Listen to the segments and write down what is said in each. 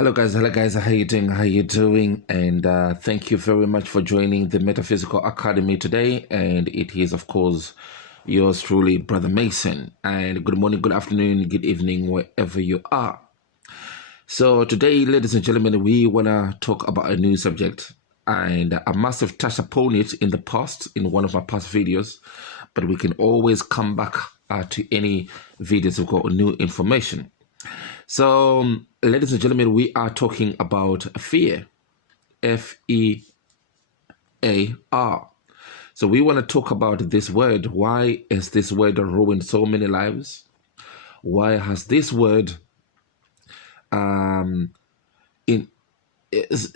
Hello guys, how you doing? How you doing? And thank you very much for joining the Metaphysical Academy today. And it is, of course, yours truly, Brother Mason. And good morning, good afternoon, good evening, wherever you are. So today, ladies and gentlemen, we want to talk about a new subject. And I must have touched upon it in the past, in one of my past videos, but we can always come back to any videos we've got new information. So, ladies and gentlemen, we are talking about fear, F-E-A-R. So we want to talk about this word. Why has this word ruined so many lives? Why has this word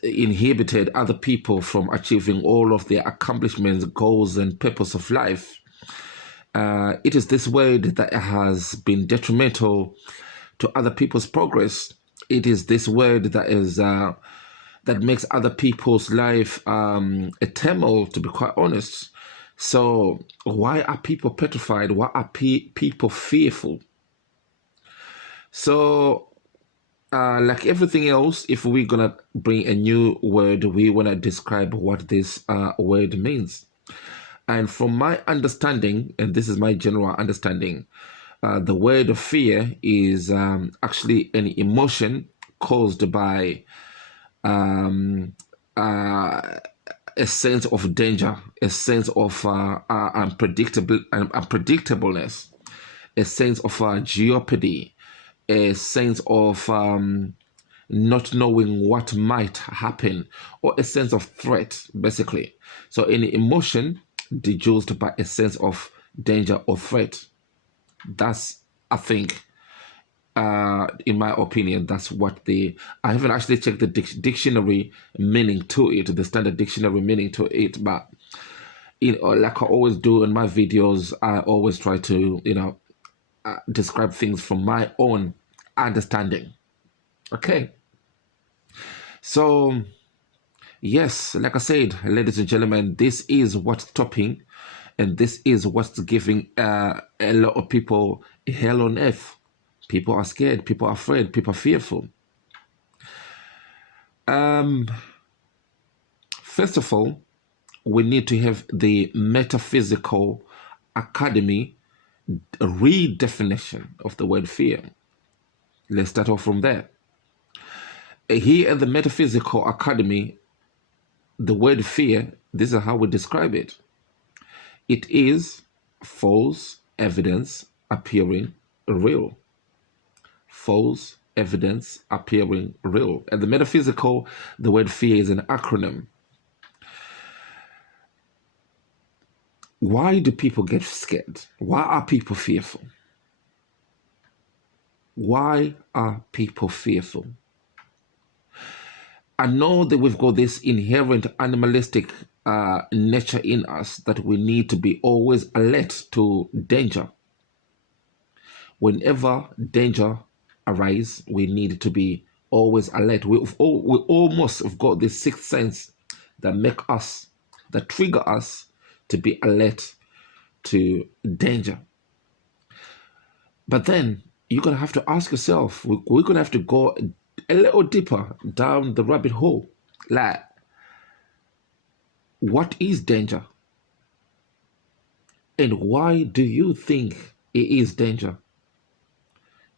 inhibited other people from achieving all of their accomplishments, goals, and purpose of life? It is this word that has been detrimental to other people's progress. It is this word that is that makes other people's life a turmoil, to be quite honest. So why are people petrified? Why are people fearful? So like everything else, if we're gonna bring a new word, we want to describe what this word means. And from my understanding, and this is my general understanding, the word of fear is actually an emotion caused by a sense of danger, a sense of unpredictableness, a sense of jeopardy, a sense of not knowing what might happen, or a sense of threat, basically. So any emotion deduced by a sense of danger or threat. That's, I think, in my opinion, that's what I haven't actually checked the dictionary meaning to it, the standard dictionary meaning to it, but, like I always do in my videos, I always try to, describe things from my own understanding. Okay. So, yes, like I said, ladies and gentlemen, this is what's topping. And this is what's giving a lot of people hell on earth. People are scared. People are afraid. People are fearful. First of all, we need to have the Metaphysical Academy redefinition of the word fear. Let's start off from there. Here at the Metaphysical Academy, the word fear, this is how we describe it. It is false evidence appearing real. False evidence appearing real. At the metaphysical, the word fear is an acronym. Why do people get scared? Why are people fearful? Why are people fearful? I know that we've got this inherent animalistic nature in us that we need to be always alert to danger. Whenever danger arises, we need to be always alert. We almost have got this sixth sense that trigger us to be alert to danger. But then you're gonna have to ask yourself, we're gonna have to go a little deeper down the rabbit hole. Like, what is danger? And why do you think it is danger?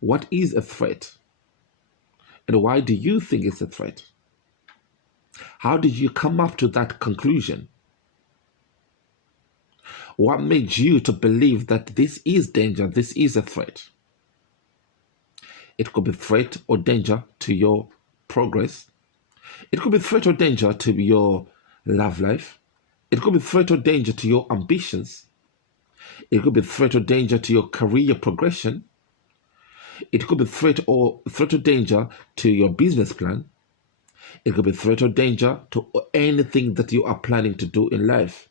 What is a threat? And why do you think it's a threat? How did you come up to that conclusion? What made you to believe that this is danger, this is a threat? It could be threat or danger to your progress. It could be threat or danger to your love life. It could be threat or danger to your ambitions. It could be threat or danger to your career progression. It could be threat or danger to your business plan. It could be threat or danger to anything that you are planning to do in life.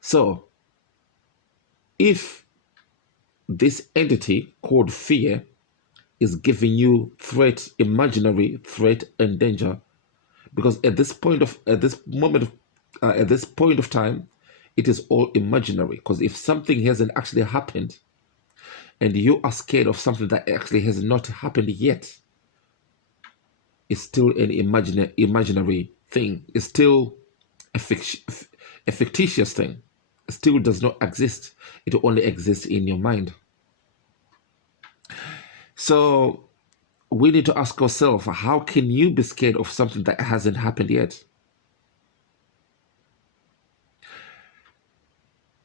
So, if this entity called fear is giving you threat, imaginary threat and danger, because at this point of time, it is all imaginary. Because if something hasn't actually happened, and you are scared of something that actually has not happened yet, is still an imaginary thing. It's still a fictitious thing. It still does not exist. It only exists in your mind. So we need to ask ourselves, how can you be scared of something that hasn't happened yet?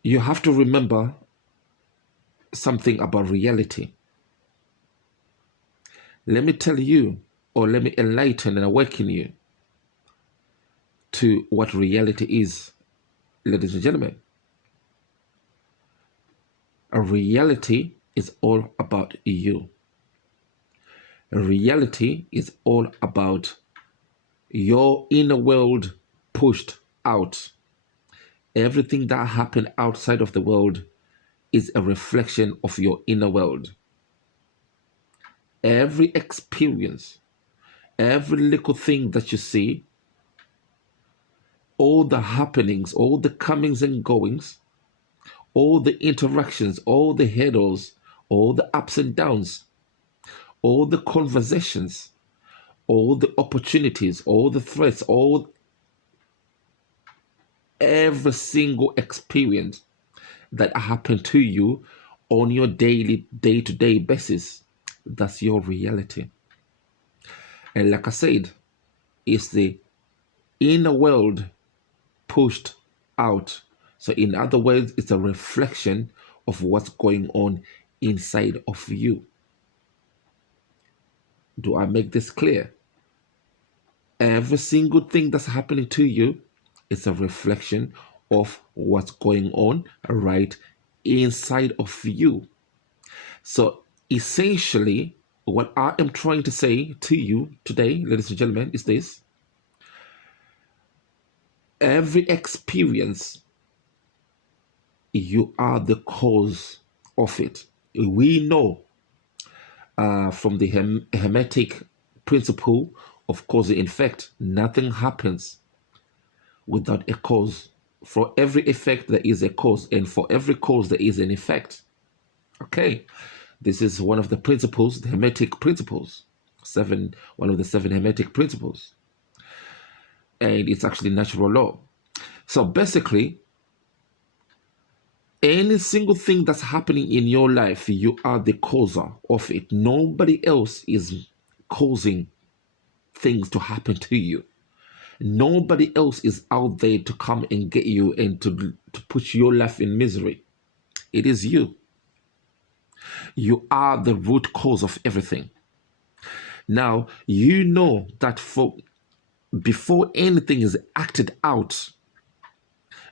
You have to remember something about reality. Let me tell you, or let me enlighten and awaken you to what reality is, ladies and gentlemen. A reality is all about you. A reality is all about your inner world pushed out. Everything that happened outside of the world is a reflection of your inner world. Every experience, every little thing that you see, all the happenings, all the comings and goings, all the interactions, all the hurdles, all the ups and downs, all the conversations, all the opportunities, all the threats, every single experience that happen to you on your daily, day-to-day basis, that's your reality. And like I said, it's the inner world pushed out. So in other words, it's a reflection of what's going on inside of you. Do I make this clear? Every single thing that's happening to you is a reflection of what's going on right inside of you. So essentially, what I am trying to say to you today, ladies and gentlemen, is this. Every experience, you are the cause of it. We know from the Hermetic principle of cause and effect, nothing happens without a cause. For every effect, there is a cause, and for every cause, there is an effect. Okay, this is one of the principles, the Hermetic principles, one of the 7 Hermetic principles, and it's actually natural law. So basically, any single thing that's happening in your life, you are the causer of it. Nobody else is causing things to happen to you. Nobody else is out there to come and get you and to put your life in misery. It is you. You are the root cause of everything. Now, you know that before anything is acted out,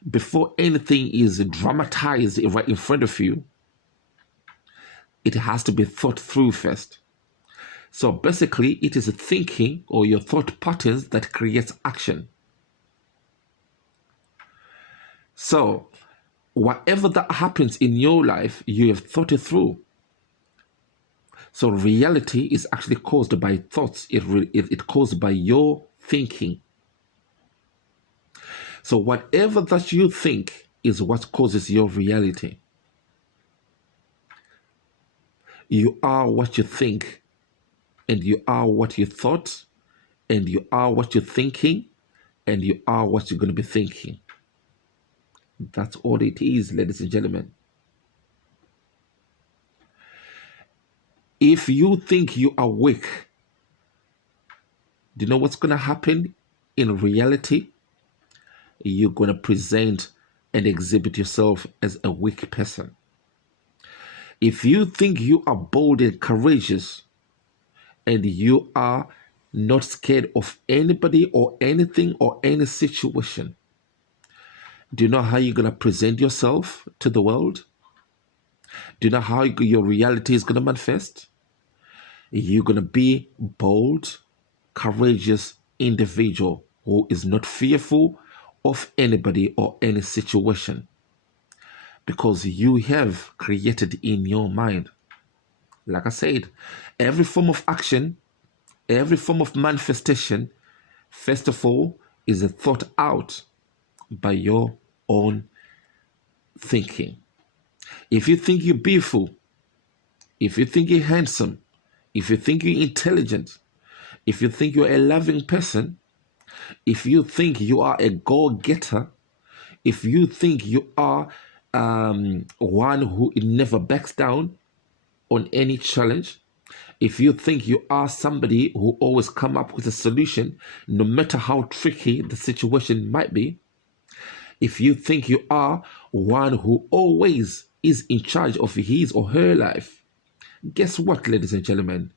before anything is dramatized right in front of you, it has to be thought through first. So basically, it is a thinking or your thought patterns that creates action. So whatever that happens in your life, you have thought it through. So reality is actually caused by thoughts. It's caused by your thinking. So whatever that you think is what causes your reality. You are what you think, and you are what you thought, and you are what you're thinking, and you are what you're going to be thinking. That's all it is, ladies and gentlemen. If you think you are weak, do you know what's going to happen in reality? You're going to present and exhibit yourself as a weak person. If you think you are bold and courageous, and you are not scared of anybody or anything or any situation, do you know how you're going to present yourself to the world? Do you know how your reality is going to manifest? You're going to be bold, courageous individual who is not fearful of anybody or any situation, because you have created in your mind. Like I said, every form of action, every form of manifestation, first of all, is thought out by your own thinking. If you think you're beautiful, if you think you're handsome, if you think you're intelligent, if you think you're a loving person, if you think you are a goal-getter, if you think you are one who never backs down on any challenge, if you think you are somebody who always come up with a solution, no matter how tricky the situation might be, if you think you are one who always is in charge of his or her life, guess what, ladies and gentlemen?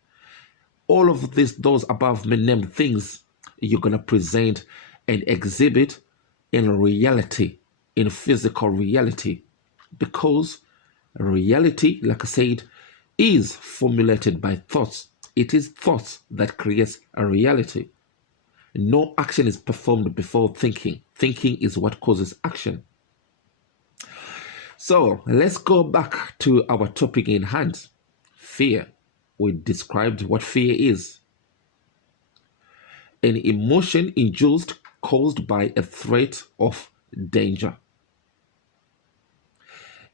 All of those above named things, you're going to present and exhibit in reality, in physical reality, because reality, like I said, is formulated by thoughts. It is thoughts that creates a reality. No action is performed before thinking. Thinking is what causes action. So let's go back to our topic in hand, fear. We described what fear is. An emotion induced caused by a threat of danger.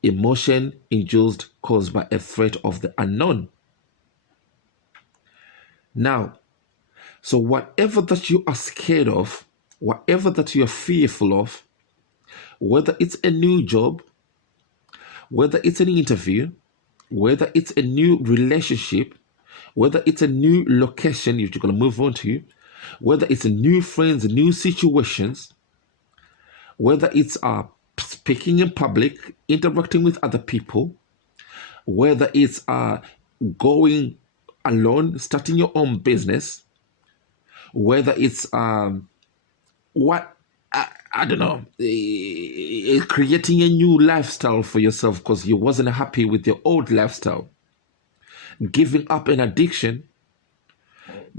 Emotion induced caused by a threat of the unknown. Now, so whatever that you are scared of, whatever that you are fearful of, whether it's a new job, whether it's an interview, whether it's a new relationship, whether it's a new location you're going to move on to, whether it's a new friends, new situations, whether it's speaking in public, interacting with other people, whether it's going alone, starting your own business, whether it's I don't know, creating a new lifestyle for yourself because you wasn't happy with your old lifestyle, giving up an addiction,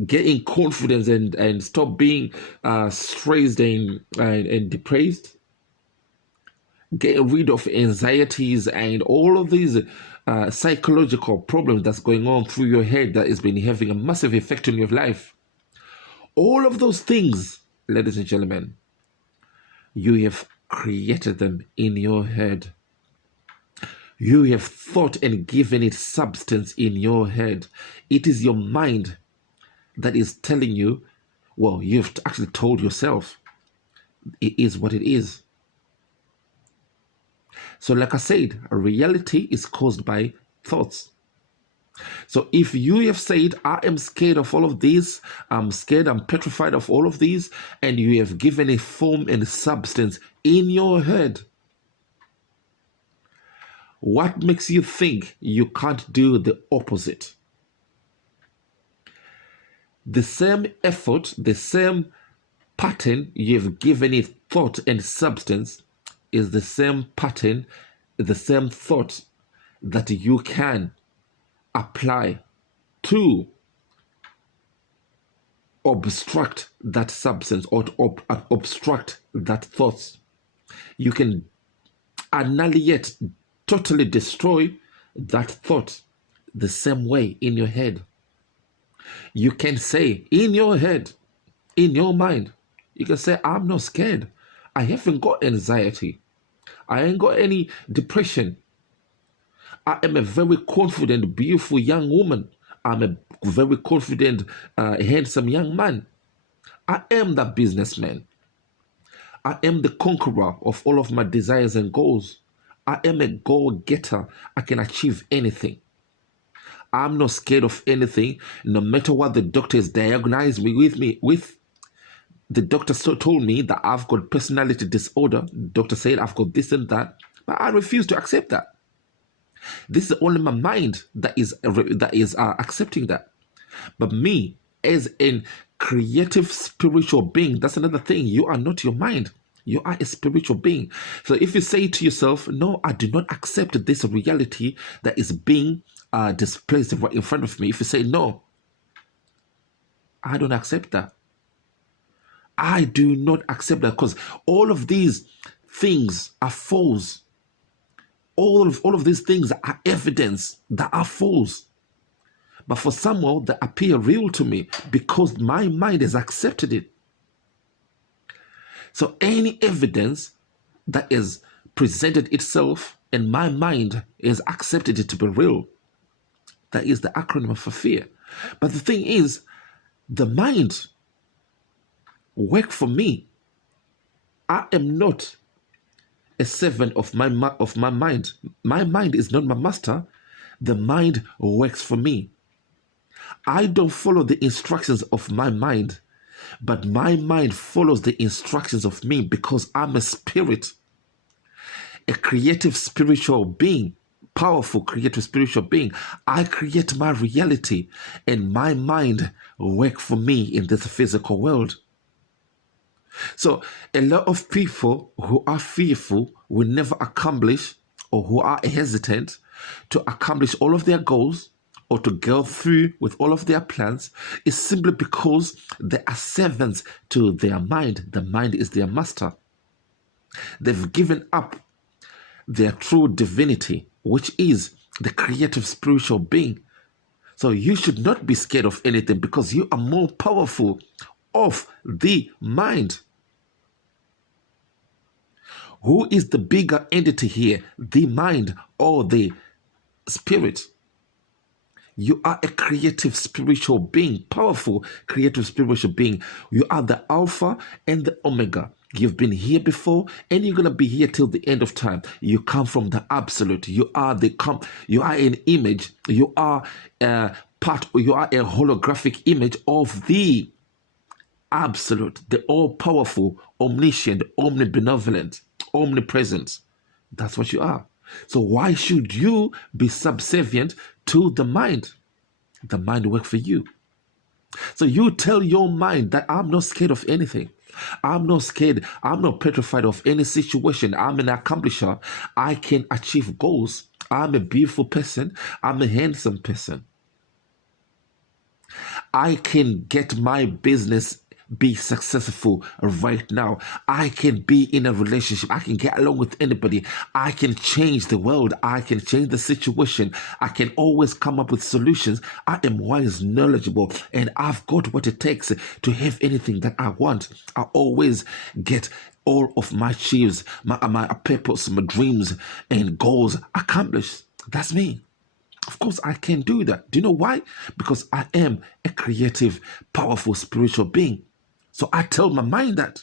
getting confidence and stop being stressed and depressed, getting rid of anxieties and all of these psychological problems that's going on through your head that has been having a massive effect on your life. All of those things, ladies and gentlemen, you have created them in your head. You have thought and given it substance in your head. It is your mind that is telling you, well, you've actually told yourself it is what it is. So like I said, reality is caused by thoughts. So if you have said, I am scared of all of this, I'm scared, I'm petrified of all of these, and you have given a form and substance in your head, what makes you think you can't do the opposite? The same effort, the same pattern you have given it thought and substance is the same pattern, the same thought that you can apply to obstruct that substance or to obstruct that thought. You can annihilate, totally destroy that thought the same way in your head. You can say in your head, in your mind, you can say, I'm not scared. I haven't got anxiety. I ain't got any depression. I am a very confident, beautiful young woman. I'm a very confident, handsome young man. I am that businessman. I am the conqueror of all of my desires and goals. I am a goal-getter. I can achieve anything. I'm not scared of anything, no matter what the doctor has diagnosed me with. The doctor told me that I've got personality disorder. The doctor said I've got this and that, but I refuse to accept that. This is only my mind that is accepting that. But me, as a creative spiritual being, that's another thing. You are not your mind. You are a spiritual being. So if you say to yourself, no, I do not accept this reality that is being displaced right in front of me. If you say, no, I don't accept that. I do not accept that, because all of these things are false. All of these things are evidence that are false. But for someone, they appear real to me because my mind has accepted it. So any evidence that is presented itself and my mind has accepted it to be real, that is the acronym for fear. But the thing is, The mind work for me. I am not a servant of my mind. My mind is not my master. The mind works for me. I don't follow the instructions of my mind, but my mind follows the instructions of me because I'm a spirit, a creative spiritual being, powerful creative spiritual being. I create my reality and my mind work for me in this physical world. So a lot of people who are fearful will never accomplish, or who are hesitant to accomplish all of their goals or to go through with all of their plans, is simply because they are servants to their mind. The mind is their master. They've given up their true divinity, which is the creative spiritual being. So you should not be scared of anything because you are more powerful of the mind. Who is the bigger entity here, the mind or the spirit? You are a creative spiritual being, powerful creative spiritual being. You are the Alpha and the Omega. You've been here before and you're going to be here till the end of time. You come from the absolute. You are you are an image. You are you are a holographic image of the absolute, the all-powerful, omniscient, omnibenevolent, omnipresent. That's what you are. So why should you be subservient to the mind? The mind works for you. So you tell your mind that I'm not scared of anything. I'm not scared. I'm not petrified of any situation. I'm an accomplisher. I can achieve goals. I'm a beautiful person. I'm a handsome person. I can get my business be successful right now. I can be in a relationship. I can get along with anybody. I can change the world. I can change the situation. I can always come up with solutions. I am wise, knowledgeable, and I've got what it takes to have anything that I want. I always get all of my achievements, my purpose, my dreams and goals accomplished. That's me. Of course, I can do that. Do you know why? Because I am a creative, powerful, spiritual being. So I tell my mind that.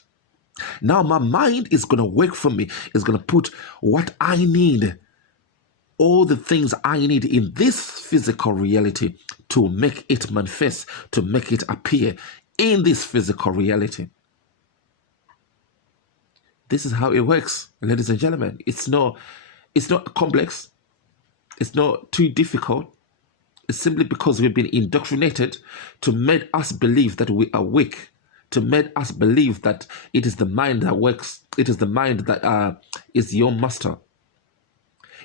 Now my mind is going to work for me. It's going to put what I need, all the things I need in this physical reality to make it manifest, to make it appear in this physical reality. This is how it works, ladies and gentlemen. It's not complex. It's not too difficult. It's simply because we've been indoctrinated to make us believe that we are weak, to make us believe that it is the mind that works. It is the mind that is your master.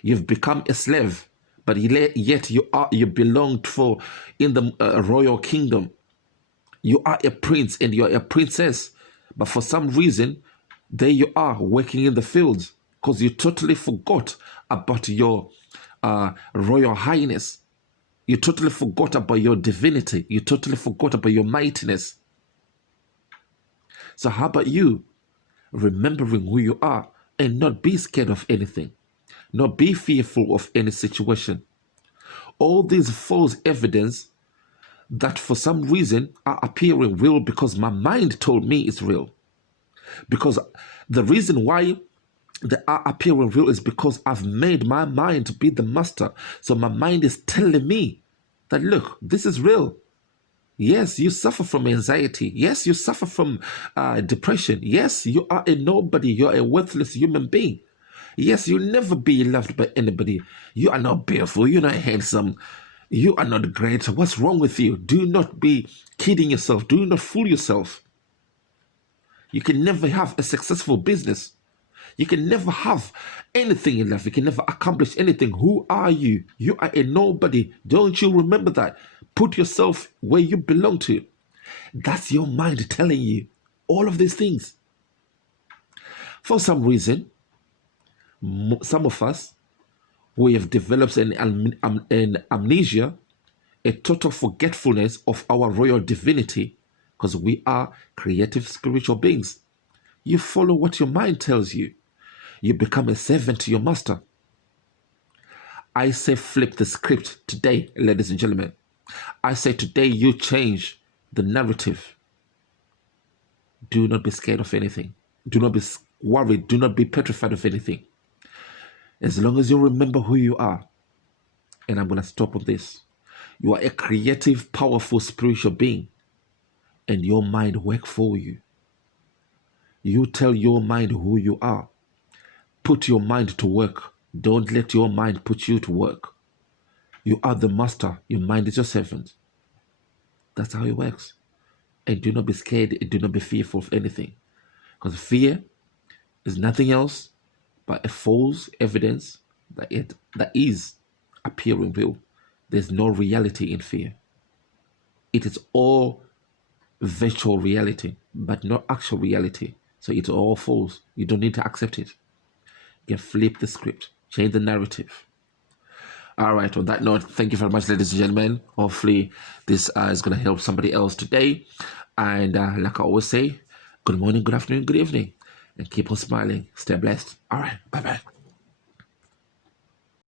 You've become a slave, but yet you belong in the royal kingdom. You are a prince and you're a princess, but for some reason, there you are working in the fields because you totally forgot about your royal highness. You totally forgot about your divinity. You totally forgot about your mightiness. So how about you remembering who you are and not be scared of anything, not be fearful of any situation? All these false evidence that for some reason are appearing real because my mind told me it's real. Because the reason why they are appearing real is because I've made my mind to be the master. So my mind is telling me that, look, this is real. Yes, you suffer from anxiety. Yes, you suffer from depression. Yes, you are a nobody. You're a worthless human being. Yes, you'll never be loved by anybody. You are not beautiful. You're not handsome. You are not great. What's wrong with you? Do not be kidding yourself. Do not fool yourself. You can never have a successful business. You can never have anything in life. You can never accomplish anything. Who are you? You are a nobody. Don't you remember that? Put yourself where you belong to. That's your mind telling you all of these things. For some reason, some of us, we have developed an amnesia, a total forgetfulness of our royal divinity, because we are creative spiritual beings. You follow what your mind tells you. You become a servant to your master. I say flip the script today, ladies and gentlemen. I say today you change the narrative. Do not be scared of anything. Do not be worried. Do not be petrified of anything. As long as you remember who you are, and I'm going to stop on this. You are a creative, powerful, spiritual being, and your mind works for you. You tell your mind who you are. Put your mind to work. Don't let your mind put you to work. You are the master. Your mind is your servant. That's how it works. And do not be scared. And do not be fearful of anything. Because fear is nothing else but a false evidence that is appearing real. There's no reality in fear. It is all virtual reality, but not actual reality. So it's all false. You don't need to accept it. You can flip the script, change the narrative. All right, on that note, thank you very much, ladies and gentlemen. Hopefully this is going to help somebody else today. And like I always say, good morning, good afternoon, good evening. And keep on smiling. Stay blessed. All right, bye-bye.